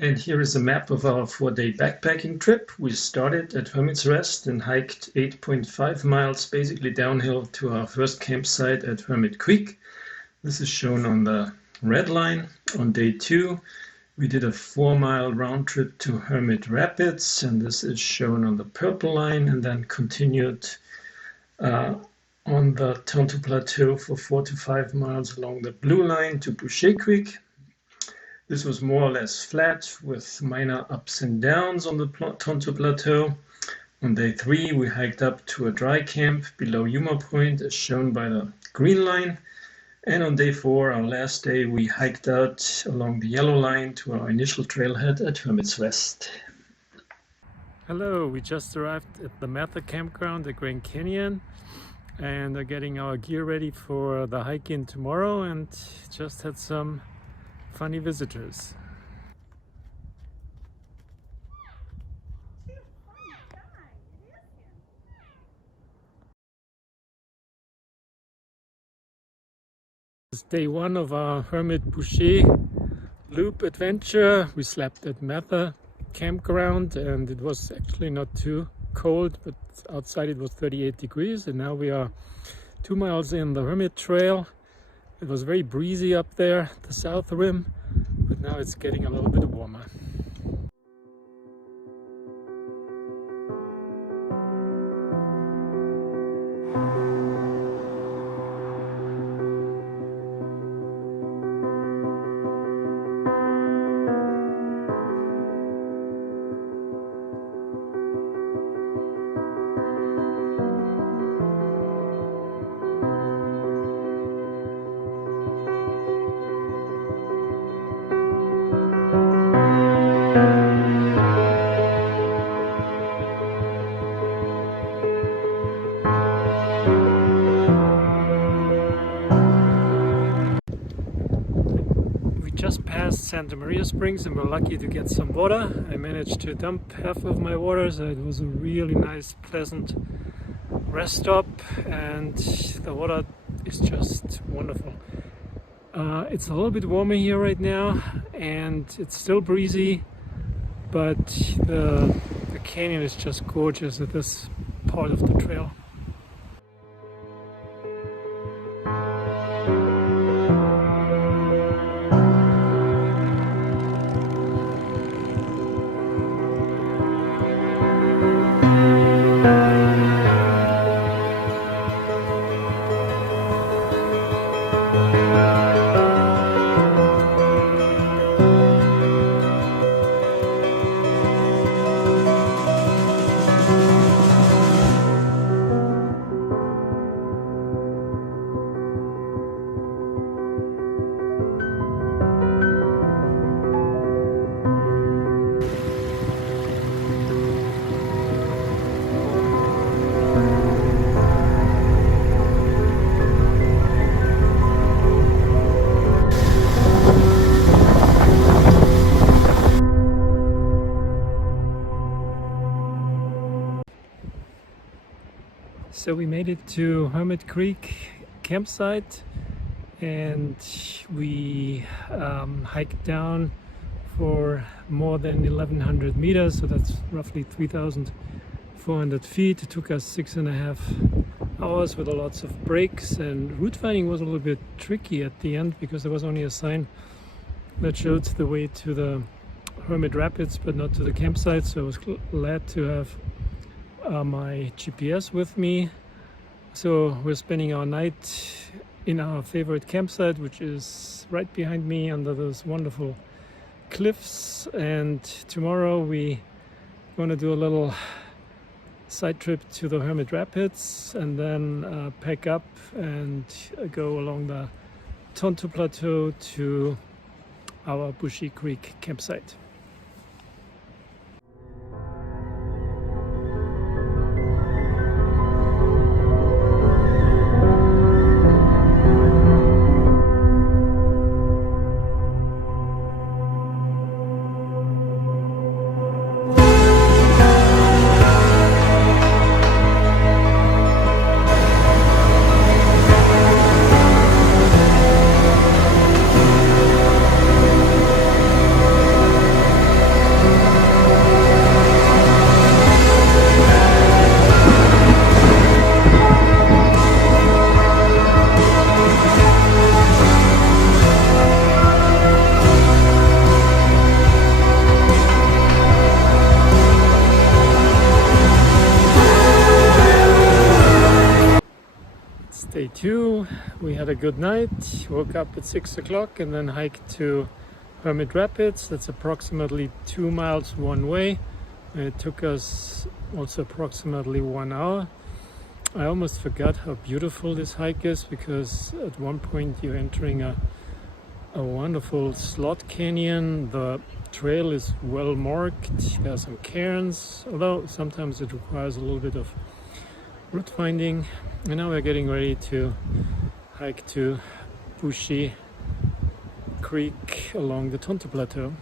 And here is a map of our 4-day backpacking trip. We started at Hermit's Rest and hiked 8.5 miles basically downhill to our first campsite at Hermit Creek. This is shown on the red line. On day 2, we did a 4-mile round trip to Hermit Rapids, and this is shown on the purple line, and then continued on the Tonto Plateau for 4 to 5 miles along the blue line to Boucher Creek. This was more or less flat with minor ups and downs on the Tonto Plateau. On day 3, we hiked up to a dry camp below Yuma Point, as shown by the green line. And on day 4, our last day, we hiked out along the yellow line to our initial trailhead at Hermit's Rest. Hello, we just arrived at the Mather campground at Grand Canyon and are getting our gear ready for the hike in tomorrow, and just had some funny visitors. It's day 1 of our Hermit Boucher loop adventure. We slept at Mather campground and it was actually not too cold, but outside it was 38 degrees, and now we are 2 miles in the Hermit Trail. It was very breezy up there, the south rim, but now it's getting a little bit warmer. Just passed Santa Maria Springs and we're lucky to get some water. I managed to dump half of my water, so it was a really nice, pleasant rest stop, and the water is just wonderful. It's a little bit warmer here right now and it's still breezy, but the canyon is just gorgeous at this part of the trail. So we made it to Hermit Creek campsite and we hiked down for more than 1100 meters, so that's roughly 3,400 feet. It took us 6.5 hours with lots of breaks, and route finding was a little bit tricky at the end because there was only a sign that showed the way to the Hermit Rapids but not to the campsite, so I was glad to have my GPS with me. So we're spending our night in our favorite campsite, which is right behind me under those wonderful cliffs, and tomorrow we want to do a little side trip to the Hermit Rapids and then pack up and go along the Tonto Plateau to our Boucher Creek campsite. Day 2, we had a good night, woke up at 6 o'clock and then hiked to Hermit Rapids. That's approximately 2 miles one way. It took us also approximately 1 hour. I almost forgot how beautiful this hike is, because at one point you're entering a wonderful slot canyon. The trail is well marked, there are some cairns, although sometimes it requires a little bit of route finding. And now we're getting ready to hike to Boucher Creek along the Tonto Plateau.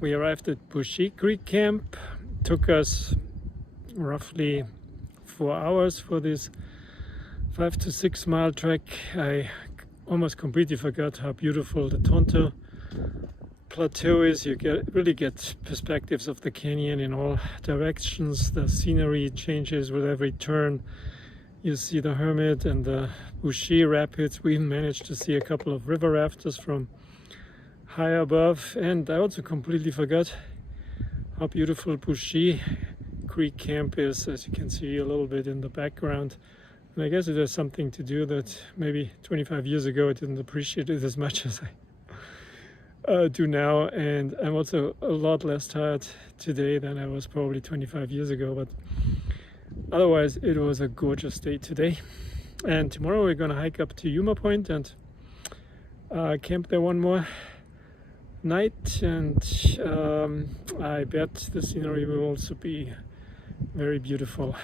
We arrived at Boucher Creek Camp. It took us roughly 4 hours for this 5 to 6 mile trek. I almost completely forgot how beautiful the Tonto Plateau is. You really get perspectives of the canyon in all directions. The scenery changes with every turn. You see the Hermit and the Boucher Rapids. We managed to see a couple of river rafters from high above, and I also completely forgot how beautiful Boucher Creek Camp is, as you can see a little bit in the background. And I guess it has something to do that maybe 25 years ago I didn't appreciate it as much as I do now, and I'm also a lot less tired today than I was probably 25 years ago. But otherwise it was a gorgeous day today, and tomorrow we're going to hike up to Yuma Point and camp there one more night, and I bet the scenery will also be very beautiful.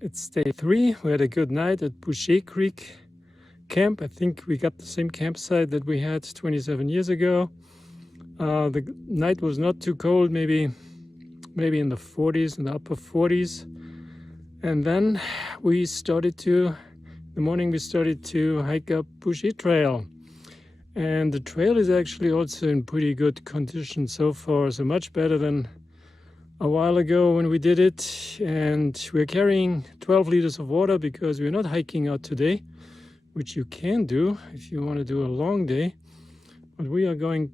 It's day 3. We had a good night at Boucher Creek Camp. I think we got the same campsite that we had 27 years ago. The night was not too cold, maybe in the 40s, in the upper 40s. And then in the morning we started to hike up Boucher Trail. And the trail is actually also in pretty good condition so far, so much better than a while ago when we did it. And we're carrying 12 liters of water because we're not hiking out today, which you can do if you want to do a long day. But we are going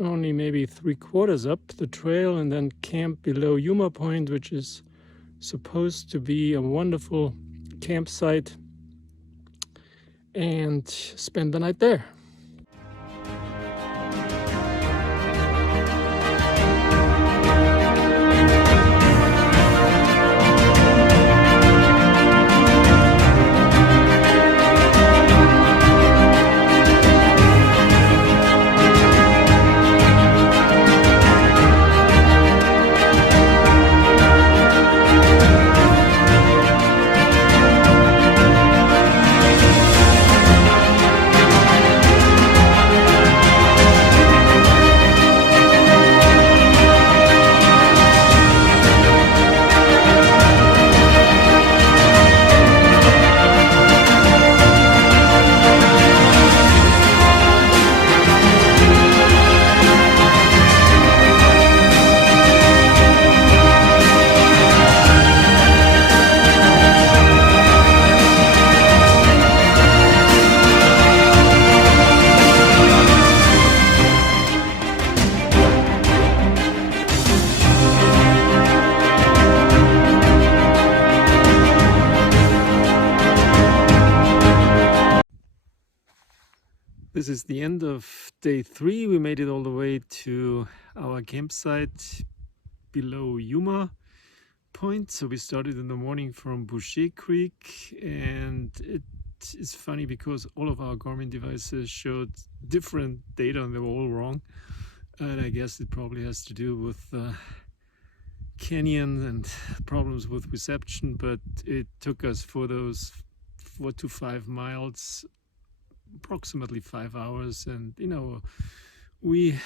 only maybe 3/4 up the trail and then camp below Yuma Point, which is supposed to be a wonderful campsite and spend the night there. This is the end of day 3. We made it all the way to our campsite below Yuma Point. So we started in the morning from Boucher Creek, and it is funny because all of our Garmin devices showed different data and they were all wrong. And I guess it probably has to do with canyon and problems with reception, but it took us for those 4 to 5 miles approximately 5 hours, and you know, we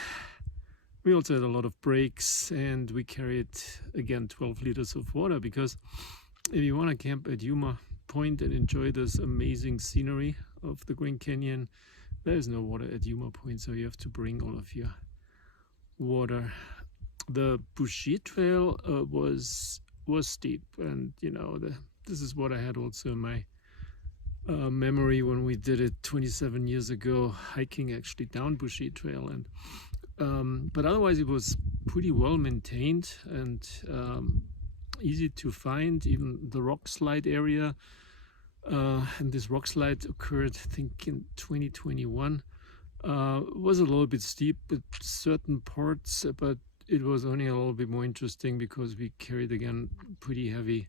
also had a lot of breaks, and we carried again 12 liters of water, because if you want to camp at Yuma Point and enjoy this amazing scenery of the Grand Canyon, there is no water at Yuma Point, so you have to bring all of your water. The Boucher trail was steep, and you know, this is what I had also in my memory when we did it 27 years ago, hiking actually down Boucher trail, and but otherwise it was pretty well maintained and easy to find. Even the rock slide area, and this rock slide occurred I think in 2021, was a little bit steep at certain parts, but it was only a little bit more interesting because we carried again pretty heavy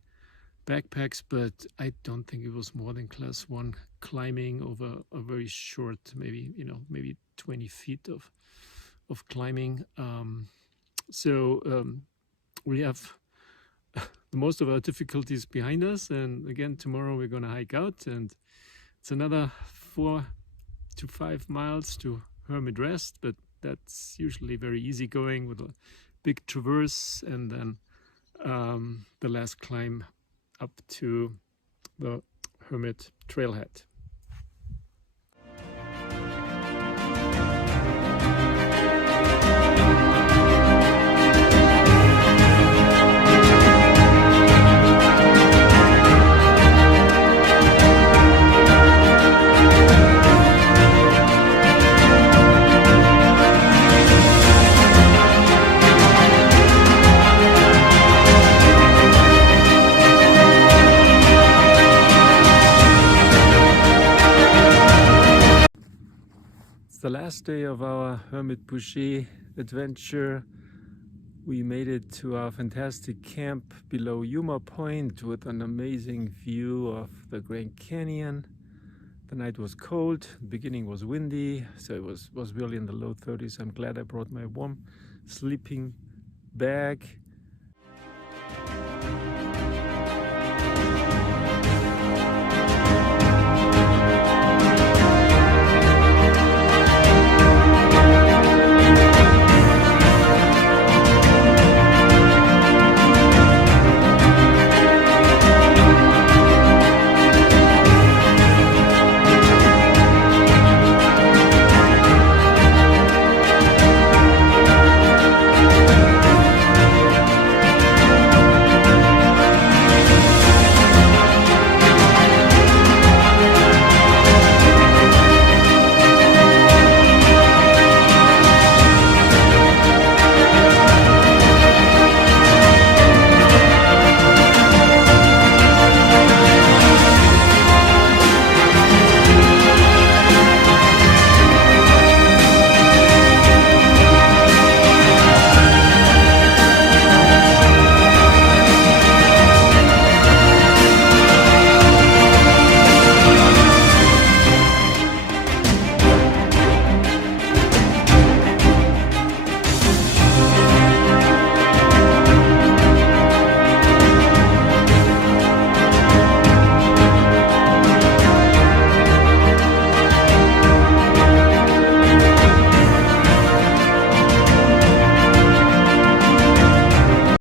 backpacks, but I don't think it was more than class 1 climbing over a very short, maybe 20 feet of climbing. We have most of our difficulties behind us, and again tomorrow we're going to hike out, and it's another 4 to 5 miles to Hermit Rest, but that's usually very easy going with a big traverse, and then the last climb up to the Hermit trailhead. The last day of our Hermit Boucher adventure. We made it to our fantastic camp below Yuma Point with an amazing view of the Grand Canyon. The night was cold, the beginning was windy, so it was really in the low 30s. I'm glad I brought my warm sleeping bag.